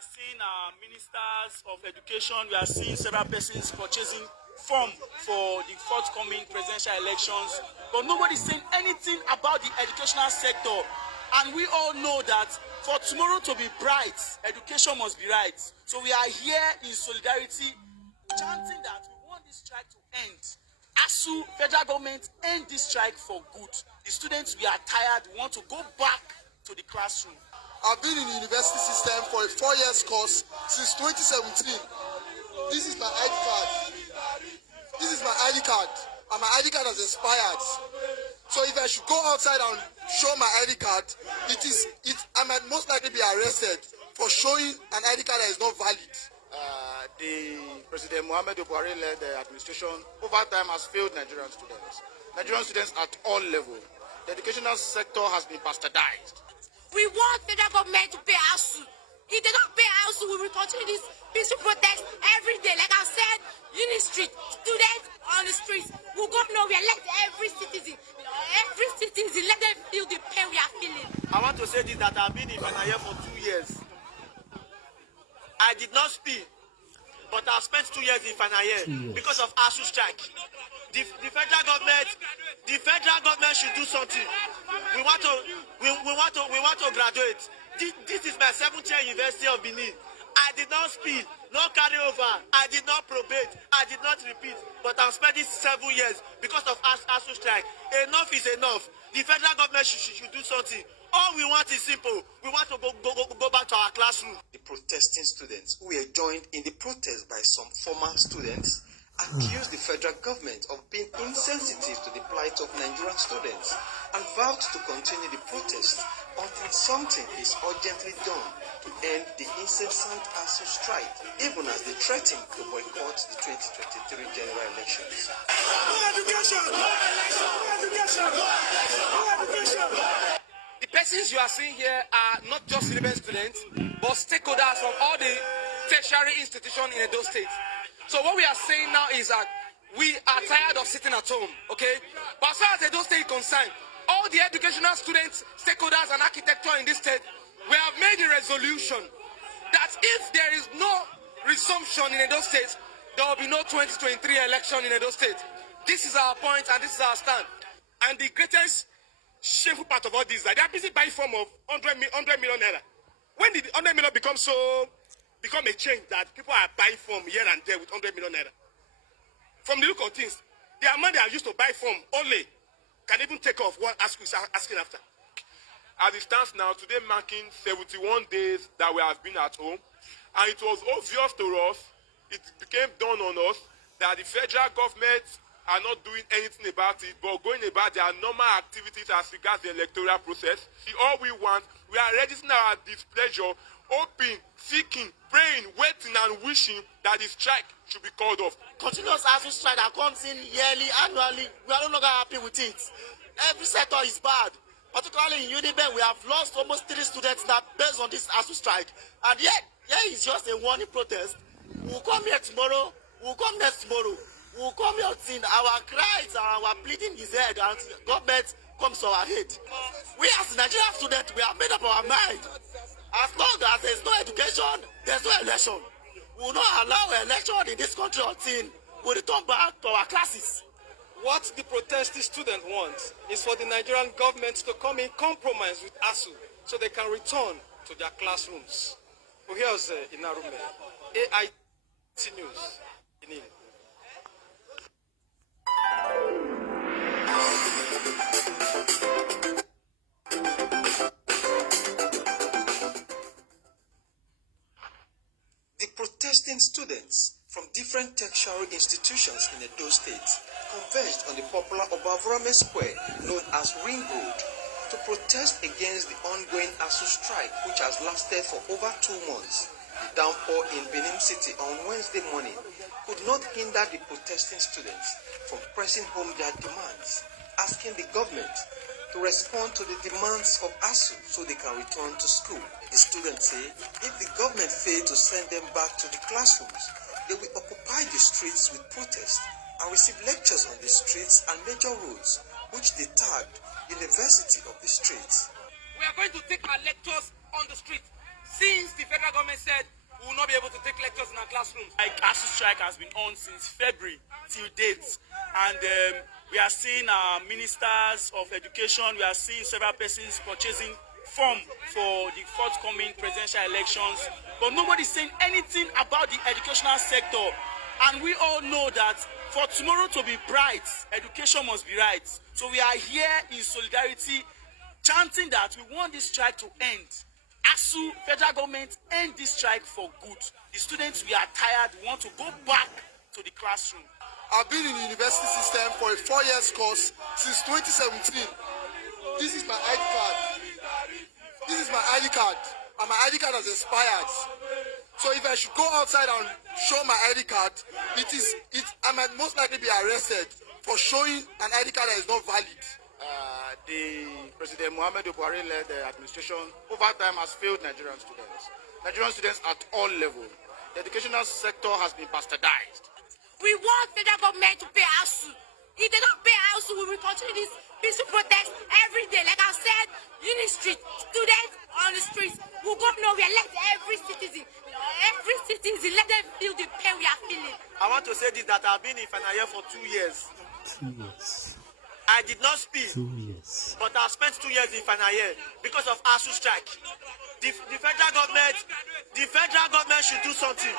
are seeing ministers of education, we are seeing several persons purchasing form for the forthcoming presidential elections, but nobody's saying anything about the educational sector. And we all know that for tomorrow to be bright, education must be right. So we are here in solidarity, chanting that we want this strike to end. ASU, federal government, end this strike for good. The students, we are tired. We want to go back to the classroom. I've been in the university system for a 4-year course since 2017. This is my ID card. This is my ID card. And my ID card has expired. So if I should go outside and show my ID card, I might most likely be arrested for showing an ID card that is not valid. The President Mohamed Buhari-led administration over time has failed Nigerian students. Nigerian students at all levels. The educational sector has been bastardized. We want federal government to pay ASU. If they don't pay ASU, we will continue this peaceful protest every day. Like I said, Uni Street, students on the streets will go nowhere. Let every citizen, let them feel the pain we are feeling. I want to say this, that I've been in Naija for 2 years. I did not speak, but I've spent 2 years in Naija because of ASU strike. The federal government should do something. We want to graduate. This is my 7th year University of Benin. I did not speak, no carryover. I did not probate. I did not repeat. But I'm spending 7 years because of ASU strike. Enough is enough. The federal government should do something. All we want is simple. We want to go back to our classroom. The protesting students who were joined in the protest by some former students accused the federal government of being insensitive to the plight of Nigerian students and vowed to continue the protest until something is urgently done to end the incessant ASU strike, even as they threaten to boycott the 2023 general elections. The persons you are seeing here are not just relevant students, but stakeholders from all the tertiary institutions in Edo State. So what we are saying now is that we are tired of sitting at home, okay? But as far as Edo State is concerned, all the educational students, stakeholders, and architecture in this state, we have made a resolution that if there is no resumption in Edo State, there will be no 2023 election in Edo State. This is our point and this is our stand. And the greatest shameful part of all this is that they are busy buying form of 100 million naira. When did 100 million become a change that people are buying form here and there with 100 million naira? From the look of things, the amount they are used to buy form only can even take off what ASU is asking after. As it stands now, today marking 71 days that we have been at home, and it was obvious to us, it became dawn on us, that the federal government are not doing anything about it, but going about their normal activities as regards the electoral process. All we want, we are registering our displeasure, hoping, seeking, praying, waiting, and wishing that the strike should be called off. Continuous ASU strike that comes in yearly, annually, we are no longer happy with it. Every sector is bad. Particularly in Uniben, we have lost almost 3 students now based on this ASU strike. And yet, here is just a warning protest. We'll come here tomorrow, we'll come next tomorrow. We'll come here till our cries and our pleading is heard and government comes to our aid. We as Nigerian students, we have made up our mind. As long as there's no education, there's no election. We will not allow election in this country until we return back to our classes. What the protesting students want is for the Nigerian government to come in compromise with ASU so they can return to their classrooms. Well, here's Inarume, AIT News, Benin. The protesting students from different tertiary institutions in Edo State converged on the popular Obavurame Square, known as Ring Road, to protest against the ongoing ASU strike, which has lasted for over 2 months. The downpour in Benin City on Wednesday morning could not hinder the protesting students from pressing home their demands, asking the government to respond to the demands of ASU so they can return to school. The students say if the government failed to send them back to the classrooms, they will occupy the streets with protest and receive lectures on the streets and major roads, which they tagged University of the Streets. We are going to take our lectures on the street. since the federal government said we will not be able to take lectures in our classrooms. Like ASU strike has been on since February till date, and we are seeing our ministers of education, we are seeing several persons purchasing form for the forthcoming presidential elections, but nobody is saying anything about the educational sector. And we all know that for tomorrow to be bright, education must be right. So we are here in solidarity, chanting that we want this strike to end. ASU, federal government, end this strike for good. The students, we are tired, we want to go back to the classroom. I've been in the university system for a 4-year course since 2017. This is my ID card. This is my ID card. And my ID card has expired. So if I should go outside and show my ID card, I might most likely be arrested for showing an ID card that is not valid. The President Muhammadu Buhari-led administration over time has failed Nigerian students. Nigerian students at all levels. The educational sector has been bastardized. We want federal government to pay ASU. If they don't pay ASU, we will continue this peaceful protest every day. Like I said, Street, students on the streets will go nowhere. Let every citizen, let them feel the pain we are feeling. I want to say this, that I've been in final year for 2 years. 2 years. I did not speak, 2 years. but I spent 2 years in final year because of ASU strike. The federal government should do something.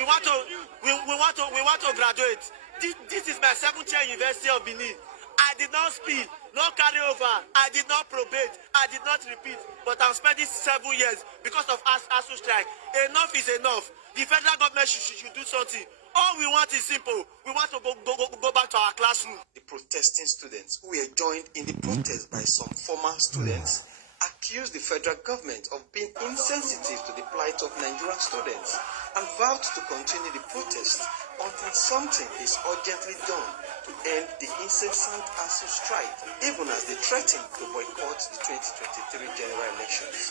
We want to graduate. This is my 7th year University of Benin. I did not speak, no carry over. I did not probate. I did not repeat. But I'm spending 7 years because of ASU strike. Enough is enough. The federal government should do something. All we want is simple. We want to go back to our classroom. The protesting students, who were joined in the protest by some former students, accused the federal government of being insensitive to the plight of Nigerian students and vowed to continue the protest until something is urgently done to end the incessant ASU strike, even as they threaten to boycott the 2023 general elections.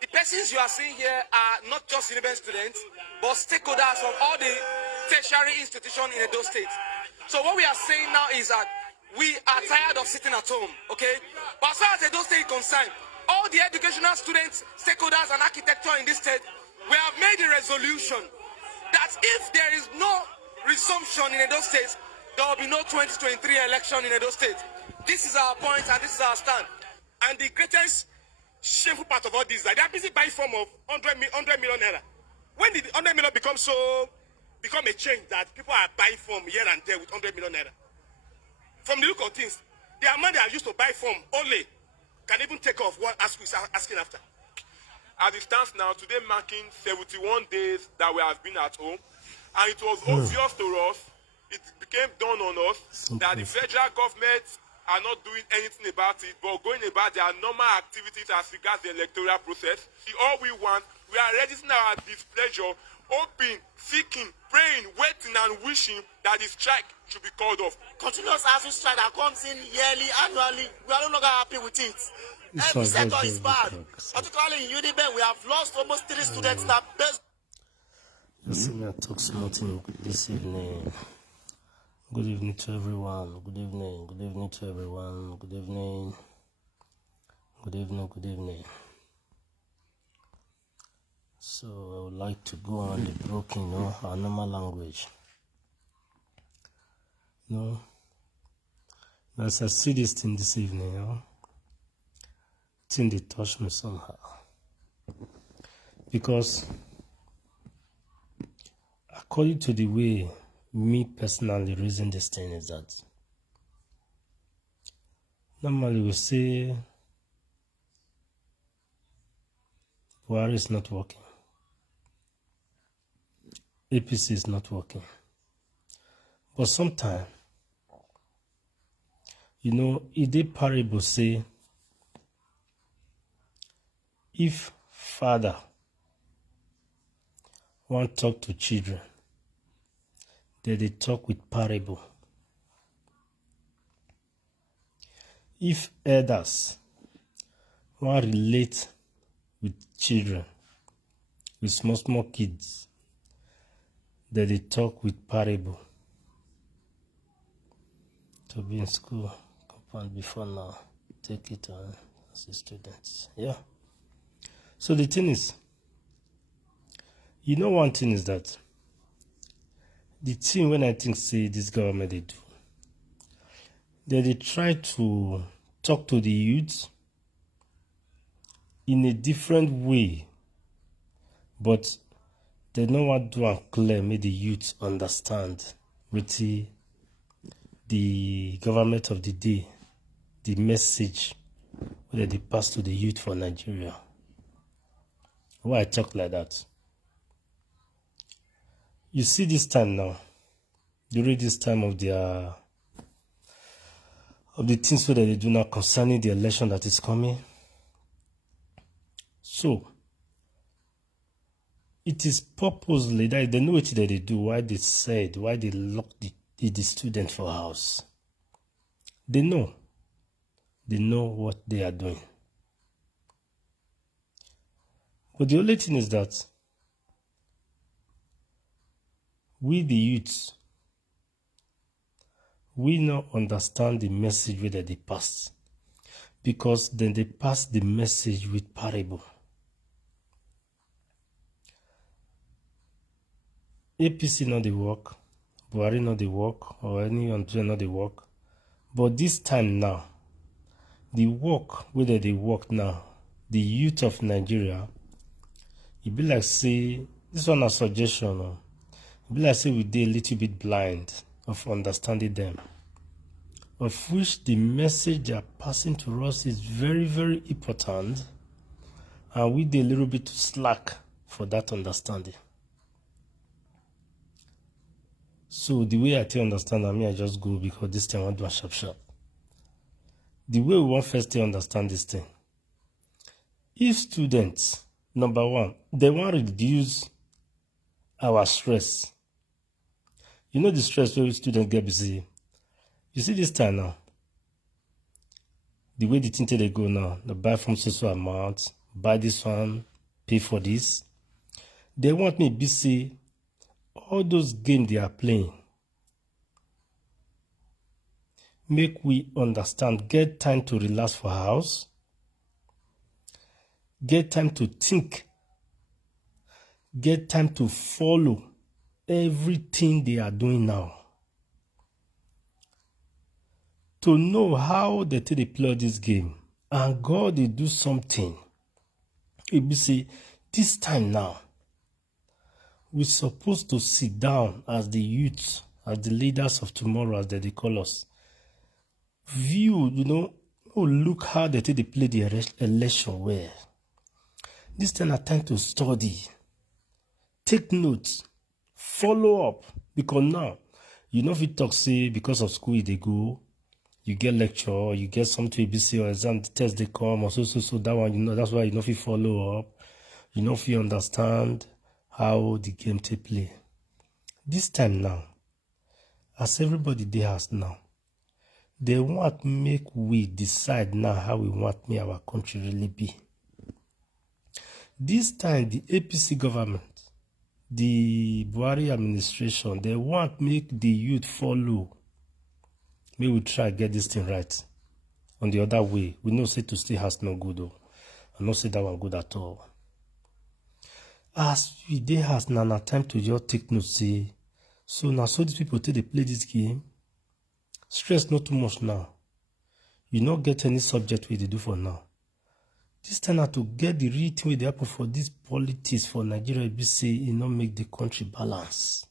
The persons you are seeing here are not just university students, but stakeholders from all the tertiary institutions in Edo State. So what we are saying now is that we are tired of sitting at home, okay? But as far as Edo State is concerned, all the educational students, stakeholders, and architecture in this state, we have made a resolution that if there is no resumption in Edo State, there will be no 2023 election in Edo State. This is our point and this is our stand. And the greatest shameful part of all this is that they are busy buying form of 100 million naira. When did 100 million become a change that people are buying form here and there with 100 million naira? From the look of things, the amount they are used to buy form only can even take off what ASU is asking after. As it stands now, today marking 71 days that we have been at home, and it was obvious to us, it became dawn on us that the federal government are not doing anything about it, but going about their normal activities as regards the electoral process. All we want, we are registering our displeasure, hoping, seeking, praying, waiting, and wishing that the strike should be called off. Continuous ASU strike that comes in yearly, annually, we are no longer happy with it. Every sector is bad. Particularly in Uniben, we have lost almost 3 students that best. Just see me talk something this evening. Good evening to everyone. Good evening. Good evening to everyone. Good evening. Good evening. Good evening. So I would like to go on the broken, our normal language. As I see this thing this evening, I think they touched me somehow. Because according to the way me personally reason this thing is that normally we say Buhari is not working. APC is not working. But sometimes, in the parable say, if father want talk to children, then they talk with parable. If elders want relate with children, with small kids, then they talk with parable. To be in school compound before now. take it on as a student. Yeah. So the thing is, one thing is that the thing when I think say this government they do, they try to talk to the youth in a different way, but they don't want to clear make the youth understand with the government of the day, the message that they pass to the youth for Nigeria. Why I talk like that? You see this time now, during this time of the things that they do now concerning the election that is coming. So it is purposely that they know what they do, why they lock the student for house. They know what they are doing. But the only thing is that we the youths, we now understand the message that they pass, because then they pass the message with parable. APC not the work, Buhari not the work, or any other not the work. But this time now, the work whether they work now, the youth of Nigeria, it be like say this one a suggestion. It be like say we dey a little bit blind of understanding them, of which the message they are passing to us is very, very important, and we dey a little bit slack for that understanding. So the way I understand, I just go because this thing I want to do a sharp. The way we want first to understand this thing. If students, number one, they want to reduce our stress. You know the stress where students get busy. You see this time now, the way the thing they go now, they buy from so amount, buy this one, pay for this. They want me busy. All those games they are playing, make we understand, get time to relax for house, get time to think, get time to follow everything they are doing now, to know how they play this game. And God, they do something. It be say, this time now, we're supposed to sit down as the youth, as the leaders of tomorrow, as they call us. View, look how they play the election well. This time a time to study, take notes, follow up. Because now, if you talk, say, because of school they go, you get lecture, you get something to be or exam, the test they come, or so that one, that's why if you follow up, if you understand how the game take play. This time now, as everybody they has now, they want make we decide now how we want our country really be. This time, the APC government, the Buhari administration, they want make the youth follow. May we try get this thing right. On the other way, we know say to stay has no good though. I not say that one good at all. As we they has now time to just take notes, say, so now so these people they play this game. Stress not too much now. You not get any subject we they do for now. This time now to get the real thing they happen for this politics for Nigeria, be say it not make the country balance.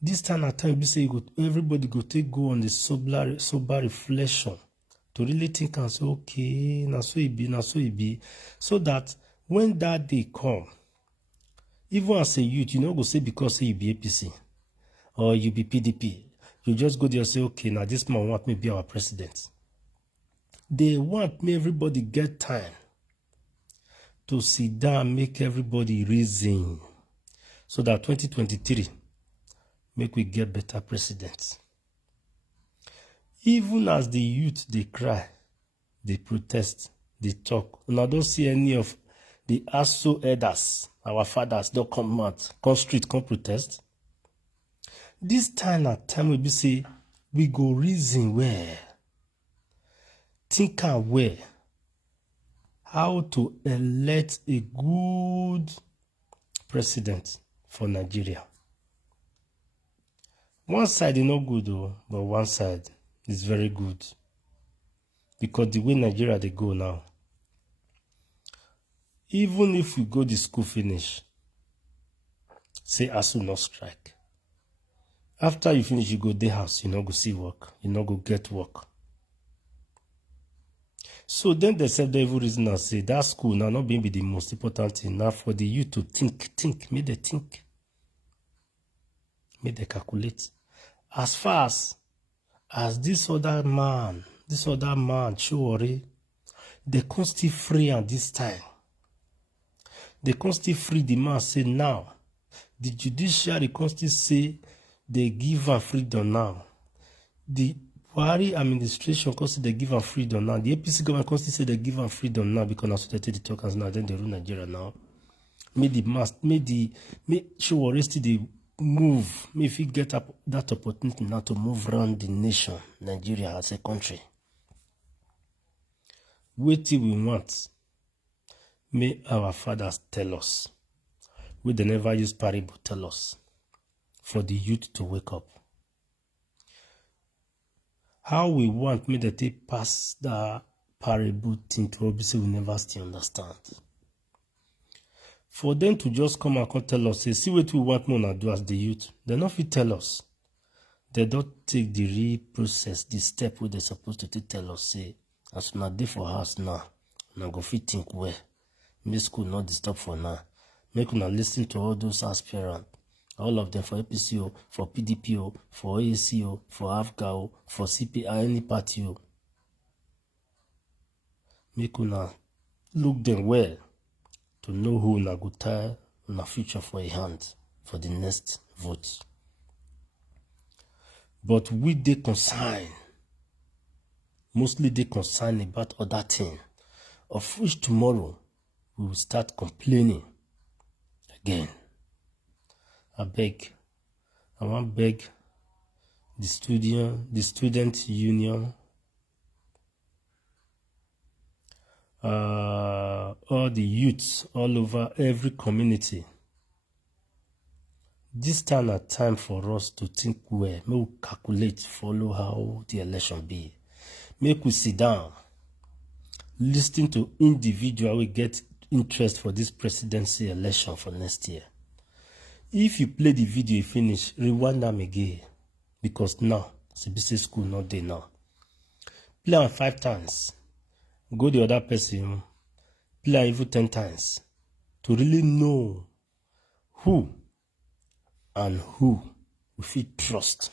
This time at time be say everybody go on the sober reflection to really think and say, okay, now so it be, so that when that day come, even as a youth, you not go say because say you be APC or you be PDP, you just go there and say, okay, now this man want me be our president. They want me everybody get time to sit down, make everybody reason, so that 2023 make we get better presidents. Even as the youth they cry, they protest, they talk. And I don't see any of the ASO elders, our fathers, don't come out, come street, come protest. This time at time we be say we go reason where think aware how to elect a good president for Nigeria. One side is not good though, but one side is very good. Because the way Nigeria they go now, even if you go the school finish, say ASU no strike. After you finish, you go the house, you not go see work, you not go get work. So then they said the evil reason I say that school now not being be the most important thing now for the youth to think, make they think, make they calculate. As far as this other man, Chiwori, they can't still free at this time. They can't still free the man say now. The judiciary can't still say they give her freedom now. The Buhari administration can't say they give her freedom now. The APC government can't still say they give her freedom now because now so they take the talkers now, then they rule Nigeria now. Make Chiwori still the move. May if he get up that opportunity now to move around the nation, Nigeria as a country. Wait till we want. May our fathers tell us. We they never use parable tell us. For the youth to wake up. How we want me that they pass the parable thing to obviously we never still understand. For them to just come and tell us, say, see what we want more to do as the youth. They not fit tell us. They don't take the real process, the step where they're supposed to tell us, say, as we not there for us now, we go fit think where. Make school not disturb for now. Make una listen to all those aspirants. All of them for APCO, for PDPO, for AACO, for AFGAO, for CPI, any party. Make una look them well to know who una go tie una future for a hand for the next vote. But we they concern, mostly they concern about other things, of which tomorrow we will start complaining again. I want beg the student union, all the youths all over every community. This time a time for us to think where, make we calculate, follow how the election be. Make we sit down, listen to individual we get interest for this presidency election for next year. If you play the video, you finish, rewind them again. Because now, CBC school not there now. Play am 5 times. Go the other person, play am even 10 times. To really know who and who we fit trust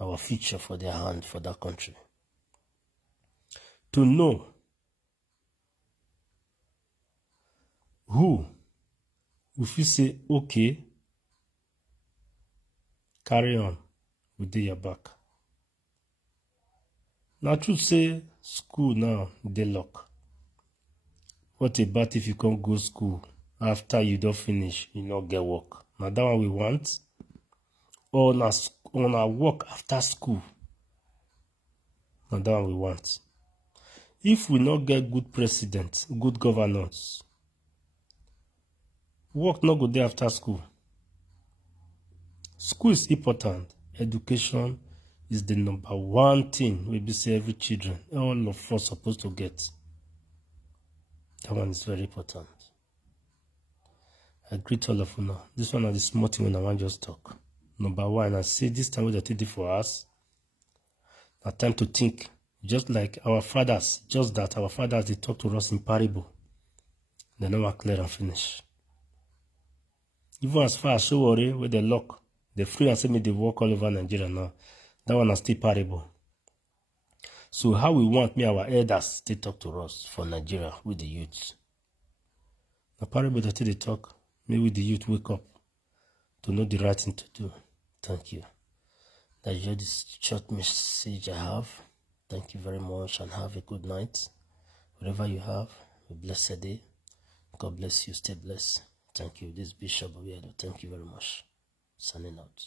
our future for their hand for that country. To know who we fit say, okay, carry on, we do your back. Now, truth say, school now, they lock. What about if you can't go school after you don't finish, you not get work? Now, that one we want. Or on our work after school. Now, that one we want. If we not get good president, good governance, work not go there after school. School is important. Education is the number one thing we say every children, all of us supposed to get. That one is very important. I greet all of you now. This one is the small thing when I want just talk. Number one, I say this time what they did for us. Now time to think. Just like our fathers, just that our fathers they talk to us in parable. They never clear and finish. Even as far as Chiwori, where they lock, they free and say me they walk all over Nigeria now. That one is still parable. So how we want me our elders to talk to us for Nigeria with the youths. The parable that they talk, maybe the youth wake up to know the right thing to do. Thank you. That's just this short message I have. Thank you very much and have a good night. Whatever you have, a blessed day. God bless you. Stay blessed. Thank you. This is Bishop Obiado. Thank you very much. Signing out.